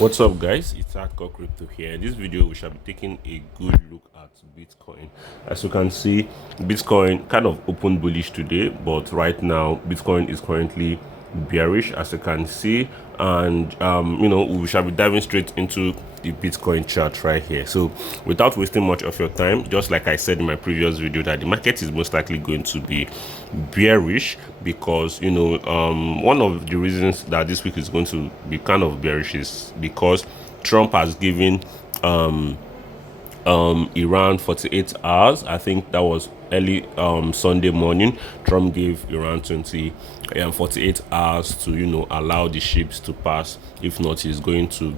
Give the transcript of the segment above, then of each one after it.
What's up, guys? It's Hardcore Crypto here. In this video, we shall be taking a good look at Bitcoin. As you can see, Bitcoin kind of opened bullish today, but right now, Bitcoin is currently bearish, as you can see. And we shall be diving straight into the Bitcoin chart right here. So, without wasting much of your time, just like I said in my previous video, that the market is most likely going to be bearish because one of the reasons that this week is going to be kind of bearish is because Trump has given Iran 48 hours. I think that was early Sunday morning. Trump gave Iran 48 hours to allow the ships to pass. If not, he's going to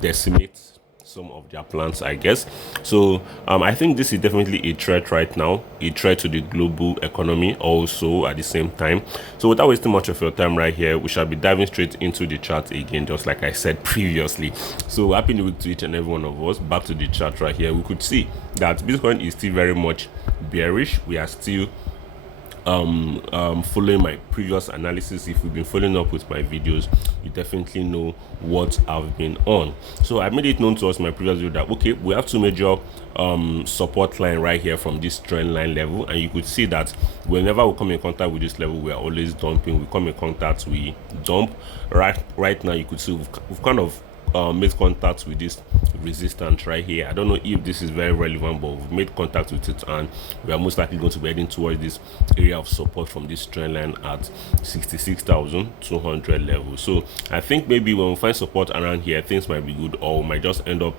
decimate some of their plans, I guess. So I think this is definitely a threat right now, a threat to the global economy also at the same time. So without wasting much of your time right here, we shall be diving straight into the chart again, just like I said previously. So happy new week to each and every one of us. Back to the chart right here, we could see that Bitcoin is still very much bearish. We are still following my previous analysis. If you've been following up with my videos, you definitely know what I've been on. So I made it known to us in my previous video that okay, we have two major support line right here from this trend line level, and you could see that whenever we come in contact with this level, we are always dumping. We come in contact, we dump. Right now you could see we've kind of made contact with this resistance right here. I don't know if this is very relevant, but we've made contact with it, and we are most likely going to be heading towards this area of support from this trend line at 66,200 level. So I think maybe when we find support around here, things might be good, or we might just end up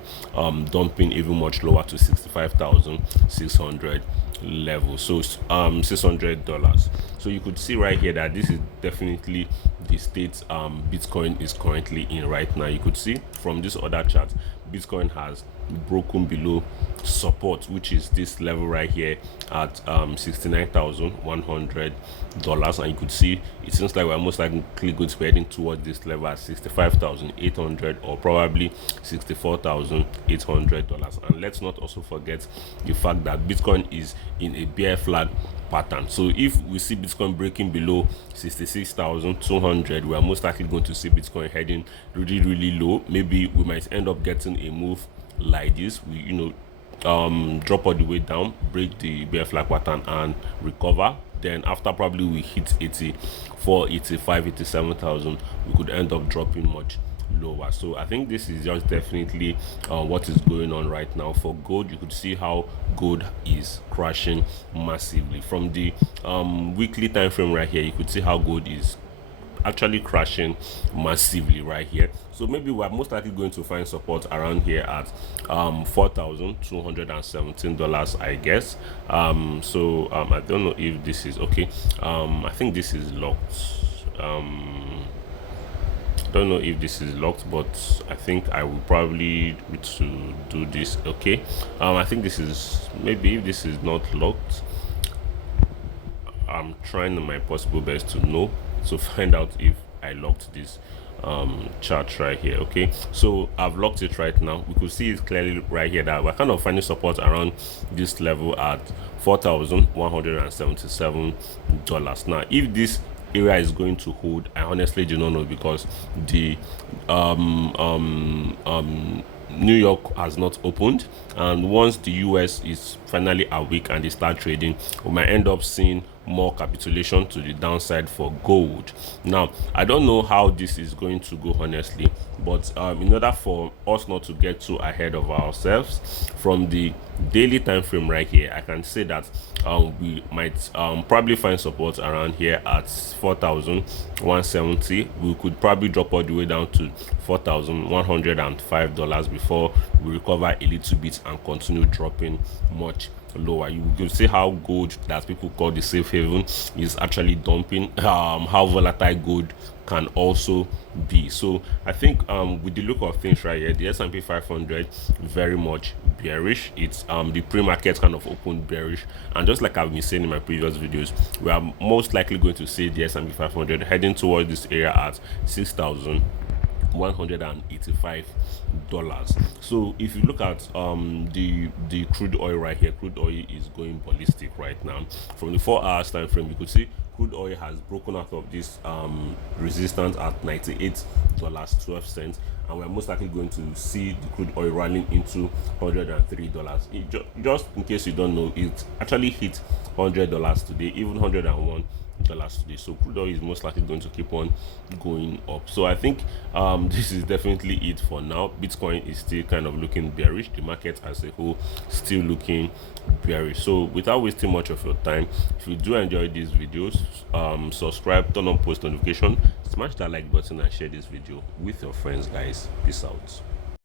dumping even much lower to 65,600 level. So $600. So you could see right here that this is definitely the state Bitcoin is currently in right now. You could see from this other chart, Bitcoin has broken below support, which is this level right here at $69,100, and you could see it seems like we're most likely going to be heading towards this level at 65,800 or probably $64,800. And let's not also forget the fact that Bitcoin is in a bear flag pattern. So if we see Bitcoin breaking below 66,200, we are most likely going to see Bitcoin heading really low. Maybe we might end up getting a move like this. We drop all the way down, break the bear flag pattern and recover. Then after probably we hit 84, 85, 87,000, we could end up dropping much lower. So I think this is just definitely what is going on right now. For gold, you could see how gold is crashing massively. From the weekly time frame right here, you could see how gold is actually crashing massively right here. So maybe we're most likely going to find support around here at $4,217, I guess. I don't know if this is okay. I think this is locked. Don't know if this is locked, but I think I will probably need to do this. Okay, I think this is, maybe if this is not locked, I'm trying my possible best to find out if I locked this chart right here. Okay, so I've locked it right now. We could see it clearly right here that we're kind of finding support around this level at $4,177. Now if this area is going to hold, I honestly do not know, because the New York has not opened, and once the US is finally awake and they start trading, we might end up seeing more capitulation to the downside for gold. Now I don't know how this is going to go, honestly, but in order for us not to get too ahead of ourselves, from the daily time frame right here, I can say that we might probably find support around here at 4,170. We could probably drop all the way down to $4,105 before we recover a little bit and continue dropping much lower. You could see how gold, that people call the safe haven, is actually dumping, how volatile gold can also be. So I think with the look of things right here, the S&P 500 very much bearish. It's the pre-market kind of opened bearish, and just like I've been saying in my previous videos, we are most likely going to see the S&P 500 heading towards this area at 6,185 dollars. So if you look at the crude oil right here, crude oil is going ballistic right now. From the 4 hours time frame, you could see crude oil has broken out of this resistance at $98.12, and we're most likely going to see the crude oil rallying into $103. Just in case you don't know, it actually hit $100 today, even $101 today. So crude oil is most likely going to keep on going up. So I think this is definitely it for now. Bitcoin is still kind of looking bearish. The market as a whole still looking bearish. So without wasting much of your time, if you do enjoy these videos, subscribe, turn on post notification, smash that like button, and share this video with your friends, guys. Peace out.